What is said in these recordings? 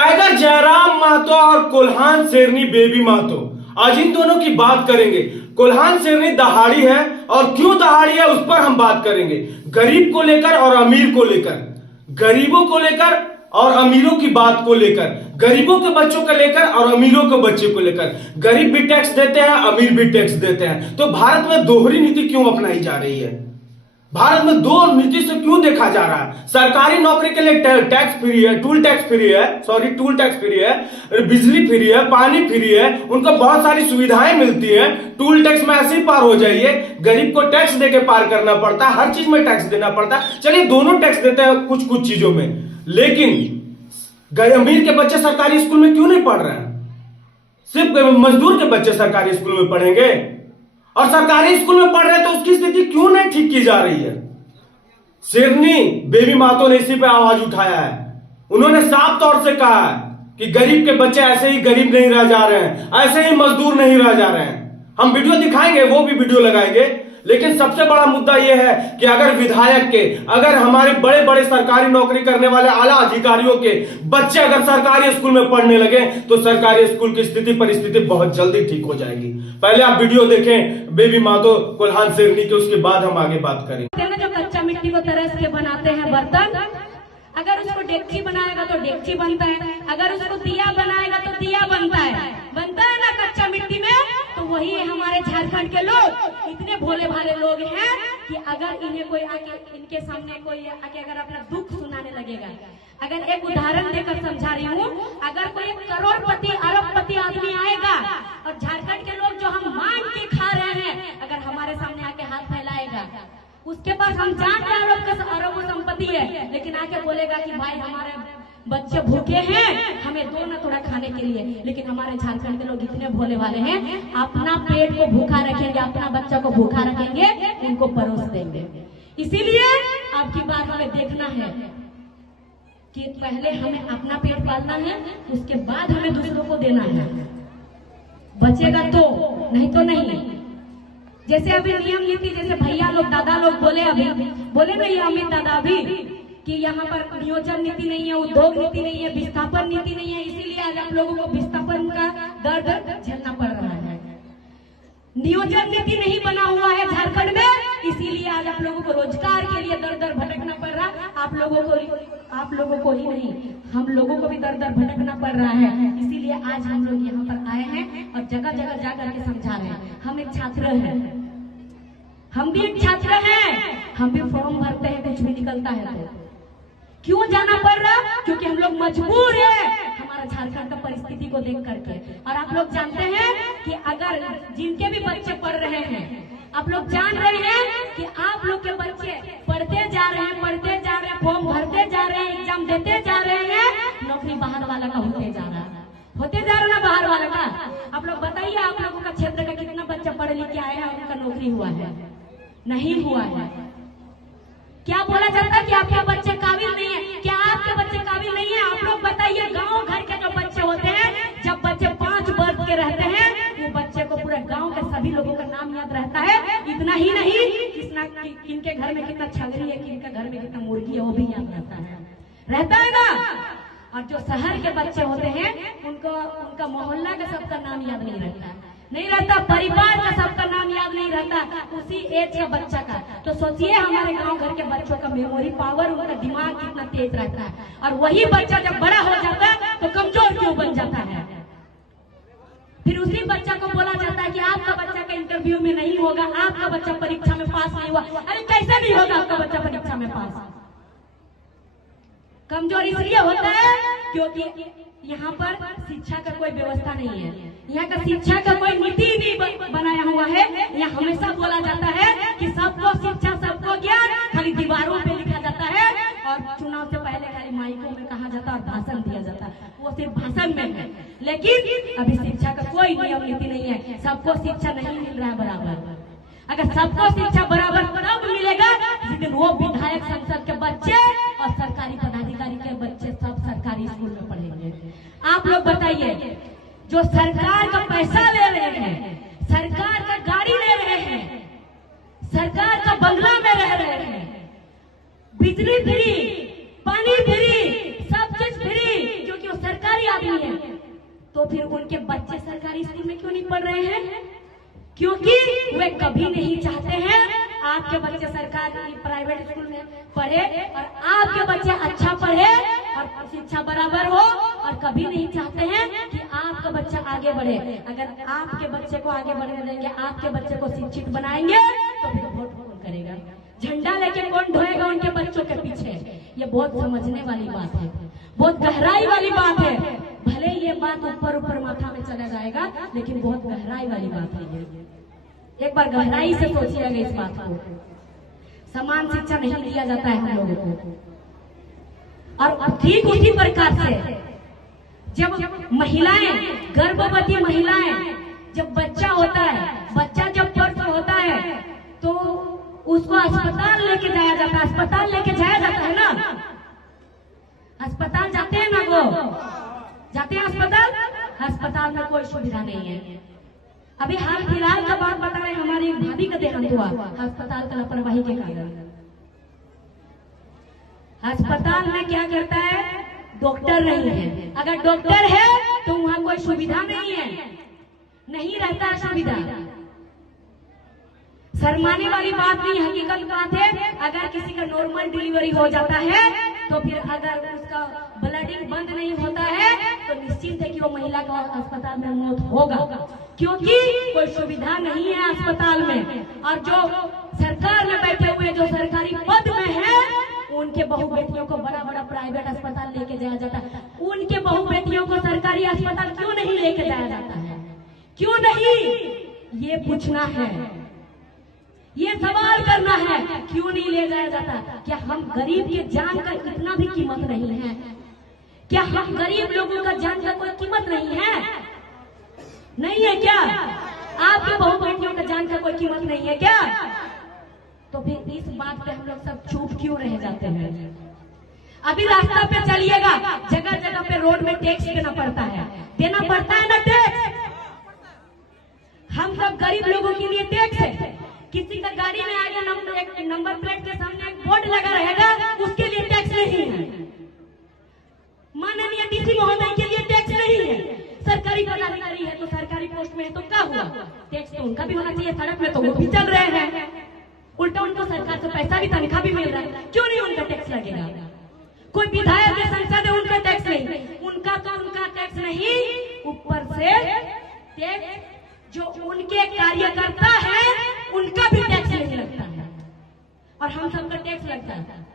Tiger Jairam Mahato और कोल्हान शेरनी baby Mahato, आज इन दोनों की बात करेंगे। कोल्हान शेरनी दहाड़ी है और क्यों दहाड़ी है उस पर हम बात करेंगे। गरीब को लेकर और अमीर को लेकर, गरीबों को लेकर और अमीरों की बात को लेकर, गरीबों के बच्चों को लेकर और अमीरों के बच्चे को लेकर। गरीब भी टैक्स देते हैं, अमीर भी टैक्स देते हैं। तो भारत में दोहरी नीति क्यों अपनाई जा रही है? भारत में दो नीति से क्यों देखा जा रहा है? सरकारी नौकरी के लिए टैक्स फ्री है, टूल टैक्स फ्री है, बिजली फ्री है, पानी फ्री है, उनको बहुत सारी सुविधाएं मिलती हैं। टूल टैक्स में ऐसे ही पार हो जाइए। गरीब को टैक्स देके पार करना पड़ता है, हर चीज में टैक्स देना पड़ता है। चलिए दोनों टैक्स देते हैं कुछ कुछ चीजों में, लेकिन अमीर के बच्चे सरकारी स्कूल में क्यों नहीं पढ़ रहे हैं? सिर्फ मजदूर के बच्चे सरकारी स्कूल में पढ़ेंगे और सरकारी स्कूल में पढ़ रहे हैं तो उसकी स्थिति क्यों नहीं ठीक की जा रही है? शेरनी बेबी महतो ने इसी पे आवाज उठाया है। उन्होंने साफ तौर से कहा है कि गरीब के बच्चे ऐसे ही गरीब नहीं रह जा रहे हैं, ऐसे ही मजदूर नहीं रह जा रहे हैं। हम वीडियो दिखाएंगे, वो भी वीडियो लगाएंगे, लेकिन सबसे बड़ा मुद्दा यह है कि अगर विधायक के, अगर हमारे बड़े बड़े सरकारी नौकरी करने वाले आला अधिकारियों के बच्चे अगर सरकारी स्कूल में पढ़ने लगे तो सरकारी स्कूल की स्थिति परिस्थिति बहुत जल्दी ठीक हो जाएगी। पहले आप वीडियो देखें बेबी महतो कोल्हान शेरनी के, उसके बाद हम आगे बात करेंगे। जो कच्चा मिट्टी को तरस के बनाते हैं बर्तन, अगर उसको डेगची बनाएगा तो डेगची बनता है, अगर उसको दिया बनाएगा तो दिया बनता है ना कच्चा मिट्टी में। तो वही हमारे झारखंड के लोग इतने भोले भाले लोग हैं कि अगर इन्हें कोई आके, इनके सामने कोई आके अगर अपना दुख सुनाने लगेगा, अगर एक उदाहरण देकर समझा रही हूँ, अगर कोई करोड़पति अरबपति आदमी आएगा और झारखंड के लोग जो हम मांग के खा रहे हैं, अगर हमारे सामने आके हाथ फैलाएगा, उसके पास हम जान रहे अरबों संपत्ति है, लेकिन आके बोलेगा कि भाई हमारे बच्चे भूखे हैं, हमें दो ना थोड़ा खाने के लिए। लेकिन हमारे झारखंड के लोग इतने भोले वाले हैं, अपना पेट को भूखा रखेंगे, अपना बच्चा को भूखा रखेंगे, उनको परोस देंगे। इसीलिए आपकी बात हमें देखना है कि पहले हमें अपना पेट पालना है, उसके बाद हमें दूसरों को देना है। बचेगा तो, नहीं तो नहीं। जैसे अभी नियम नीति, जैसे भैया लोग दादा लोग बोले, अभी बोले ना ये अमित दादा अभी कि यहाँ पर नियोजन नीति नहीं है, उद्योग नीति नहीं है, विस्थापन नीति नहीं है, इसीलिए आज आप लोगों को विस्थापन का दर्द झेलना पड़ रहा है। नियोजन नीति नहीं बना हुआ है झारखंड में, इसीलिए आज आप लोगों को रोजगार के लिए दर दर भटकना पड़ रहा है। आप लोगों को ही नहीं, हम लोगों को भी दर दर भटकना पड़ रहा है। इसीलिए आज हम लोग यहाँ पर आए हैं और जगह जगह जा करके समझा रहे हैं। हम एक छात्र हैं, हम भी एक छात्र हैं, हम भी फॉर्म भरते हैं, कुछ भी निकलता है तो क्यों जाना पड़ रहा? क्योंकि हम लोग मजबूर हैं हमारा झारखंड का परिस्थिति को देख करके। और आप लोग जानते हैं कि अगर जिनके भी बच्चे पढ़ रहे हैं, आप लोग जान रहे हैं कि आप लोग के बच्चे पढ़ते जा रहे हैं, फॉर्म भरते जा रहे हैं, एग्जाम देते जा रहे हैं, नौकरी बाहर वाला का होते जा रहा ना बाहर वाला का। आप लोग बताइए, आप लोगों का क्षेत्र का कितना बच्चा पढ़ लिख के आए हैं, उनका नौकरी हुआ है? नहीं हुआ है। क्या बोला जाता है कि आपके बच्चे काबिल नहीं है? क्या आपके बच्चे काबिल नहीं है? आप लोग बताइए। गांव घर के जो बच्चे होते हैं, जब बच्चे 5 वर्ष के रहते हैं, वो बच्चे को पूरे गांव के सभी लोगों का नाम याद रहता है। इतना ही नहीं, किनके घर में कितना छगरी है, किनके घर में कितना मुर्गी है, वो भी याद रहता है ना। और जो शहर के बच्चे होते हैं, उनका मोहल्ला का सबका नाम याद नहीं रहता, परिवार का सबका नाम याद नहीं रहता, उसी एज का बच्चा का। तो सोचिए हमारे गांव घर के बच्चों का मेमोरी पावर, उनका दिमाग कितना तेज रहता है। और वही बच्चा जब बड़ा हो जाता है तो कमजोर क्यों बन जाता है? फिर उसी बच्चा को बोला जाता है कि आपका बच्चा का इंटरव्यू में नहीं होगा, आपका बच्चा परीक्षा में पास नहीं हुआ। अरे कैसे नहीं होगा आपका बच्चा परीक्षा में पास? कमजोर इसलिए होता है क्योंकि यहाँ पर शिक्षा का कोई व्यवस्था नहीं है, यहाँ का शिक्षा का कोई नीति नहीं बनाया हुआ है। यहाँ हमेशा बोला जाता है कि सबको शिक्षा, सबको ज्ञान, खाली दीवारों पे लिखा जाता है और चुनाव से पहले खाली माइकों में कहा जाता है और भाषण दिया जाता है, वो सिर्फ भाषण में है। लेकिन अभी शिक्षा का कोई नियम नीति नहीं है, सबको शिक्षा नहीं मिल रहा है बराबर। अगर सबको शिक्षा बराबर तब मिलेगा जिस दिन वो विधायक, संसद के बच्चे और सरकारी पदाधिकारी के बच्चे सब सरकारी स्कूल में पढ़ेंगे। आप लोग बताइए, जो सरकार का पैसा ले रहे हैं, सरकार का गाड़ी ले रहे हैं, सरकार का बंगला में रह रहे हैं, बिजली फ्री, पानी फ्री, सब चीज फ्री, क्योंकि वो सरकारी नहीं है, तो फिर उनके बच्चे सरकारी स्कूल में क्यों नहीं पढ़ रहे हैं? क्योंकि वे कभी नहीं चाहते हैं आपके बच्चे सरकारी प्राइवेट स्कूल में पढ़े और आपके बच्चे अच्छा पढ़े और शिक्षा बराबर हो, और कभी नहीं चाहते हैं कि आपका बच्चा आगे बढ़े। अगर आपके बच्चे को आगे बढ़ने देंगे, आपके बच्चे को शिक्षित बनाएंगे, तो फिर वोट कौन करेगा? झंडा लेके कौन ढोएगा उनके बच्चों के पीछे? ये बहुत समझने वाली बात है, बहुत गहराई वाली बात है। भले ये बात ऊपर ऊपर माथा में चला जाएगा, लेकिन बहुत गहराई वाली बात है ये। एक बार गहराई से सोचिएगा इस बात को। समान शिक्षा नहीं दिया जाता है हम लोगों को। और ठीक उसी प्रकार से जब महिलाएं, गर्भवती महिलाएं, जब बच्चा होता है, बच्चा जब गर्भ होता है, तो उसको अस्पताल लेके जाया जाता है। अस्पताल लेके जाया जाता है ना, अस्पताल जाते हैं ना, वो जाते हैं अस्पताल। अस्पताल में कोई सुविधा नहीं है। अभी हाल फिलहाल का बात बता रहे, हमारी भाभी का देहांत हुआ अस्पताल का लापरवाही के कारण। अस्पताल में क्या करता है? डॉक्टर नहीं है। अगर डॉक्टर है तो वहां कोई सुविधा नहीं है, नहीं रहता है सुविधा। शर्माने वाली बात नहीं, हकीकत बात है। अगर किसी का नॉर्मल डिलीवरी हो जाता है, तो फिर अगर उसका ब्लडिंग बंद नहीं होता है, तो निश्चित है कि वो महिला का अस्पताल में मौत होगा, क्योंकि कोई सुविधा नहीं है अस्पताल में। और जो सरकार में बैठे हुए, जो सरकारी पद में है, उनके बहू बेटियों को बड़ा बड़ा प्राइवेट अस्पताल लेके जाया जाता है। उनके बहू बेटियों को सरकारी अस्पताल क्यों नहीं लेके जाया जाता है? क्यों नहीं? ये पूछना है, ये सवाल करना है, क्यों नहीं ले जाया जाता? क्या हम गरीब के जान का इतना भी कीमत नहीं है? क्या हम गरीब लोगों का जान का कोई कीमत नहीं है? नहीं है क्या? आपके बहू बेटियों का जान का कोई कीमत नहीं है क्या? तो फिर इस बात पे हम लोग सब चुप क्यों रह जाते हैं? अभी रास्ता पे चलिएगा, जगह जगह पे रोड में टैक्स देना पड़ता है ना टैक्स। हम सब गरीब लोगों के लिए टैक्स है। किसी का गाड़ी में आगे नंबर प्लेट के सामने एक बोर्ड लगा रहेगा, उसके लिए टैक्स नहीं है। माननीय डीसी महोदय के लिए टैक्स नहीं है। सरकारी पदाधिकारी है तो सरकारी पोस्ट में है तो क्या हुआ? टैक्स तो उनका भी होना चाहिए। सड़क में तो वो भी चल रहे हैं, उल्टा उनको सरकार से पैसा भी, तनख्वाह भी मिल रहा है, क्यों नहीं उनका टैक्स लगेगा? कोई विधायक है, सांसद है, उनका टैक्स नहीं, उनका टैक्स नहीं, ऊपर से टैक्स जो उनके कार्यकर्ता है उनका भी टैक्स नहीं लगता है, और हम सबका टैक्स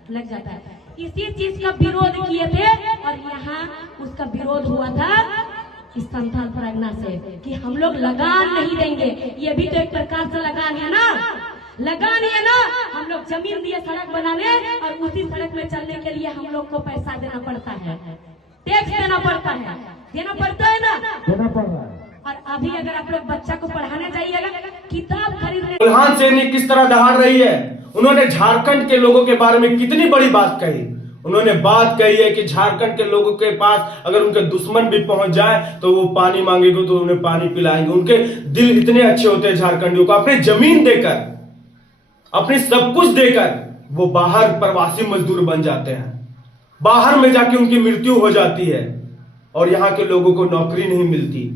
लग जाता है। इसी चीज का विरोध किए थे, और यहाँ उसका विरोध हुआ था इस संथाल परगना से कि हम लोग लगान नहीं देंगे। ये भी तो एक प्रकार से लगान है ना, लगान है ना। हम लोग जमीन दिए सड़क बनाने, और उसी सड़क में चलने के लिए हम लोग को पैसा देना पड़ता है, टैक्स देना पड़ता है ना, देना पड़ रहा है। और अभी अगर आप लोग बच्चा को पढ़ाने जाइएगा, किताब खरीदने, कुल्हान सेरनी किस तरह दहाड़ रही है। उन्होंने झारखंड के लोगों के बारे में कितनी बड़ी बात कही। उन्होंने बात कही है कि झारखंड के लोगों के पास अगर उनके दुश्मन भी पहुंच जाए तो वो पानी मांगेंगे तो उन्हें पानी पिलाएंगे। उनके दिल इतने अच्छे होते हैं झारखंडियों को, अपनी जमीन देकर, अपनी सब कुछ देकर वो बाहर प्रवासी मजदूर बन जाते हैं। बाहर में जाके उनकी मृत्यु हो जाती है और यहाँ के लोगों को नौकरी नहीं मिलती।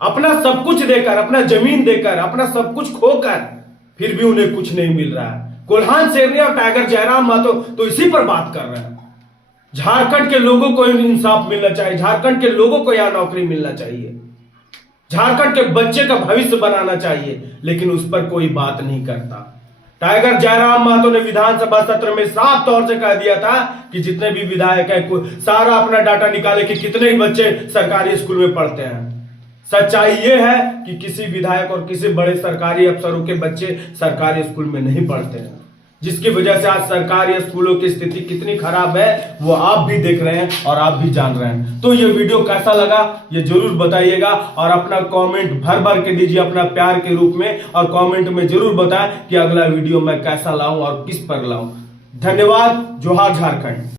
अपना सब कुछ देकर, अपना जमीन देकर, अपना सब कुछ खोकर, फिर भी उन्हें कुछ नहीं मिल रहा है। कुल्हान सेरनी और टाइगर जयराम महतो तो इसी पर बात कर रहे हैं। झारखंड के लोगों को इंसाफ मिलना चाहिए, झारखंड के लोगों को यहां नौकरी मिलना चाहिए, झारखंड के बच्चे का भविष्य बनाना चाहिए, लेकिन उस पर कोई बात नहीं करता। टाइगर जयराम महतो ने विधानसभा सत्र में साफ तौर से कह दिया था कि जितने भी विधायक हैं सारा अपना डाटा निकाले कि कितने बच्चे सरकारी स्कूल में पढ़ते हैं। सच्चाई यह है कि किसी विधायक और किसी बड़े सरकारी अफसरों के बच्चे सरकारी स्कूल में नहीं पढ़ते हैं, जिसकी वजह से आज सरकारी स्कूलों की स्थिति कितनी खराब है वो आप भी देख रहे हैं और आप भी जान रहे हैं। तो ये वीडियो कैसा लगा ये जरूर बताइएगा, और अपना कमेंट भर भर के दीजिए अपना प्यार के रूप में, और कमेंट में जरूर बताएं कि अगला वीडियो मैं कैसा लाऊं और किस पर लाऊं। धन्यवाद। जोहार झारखंड।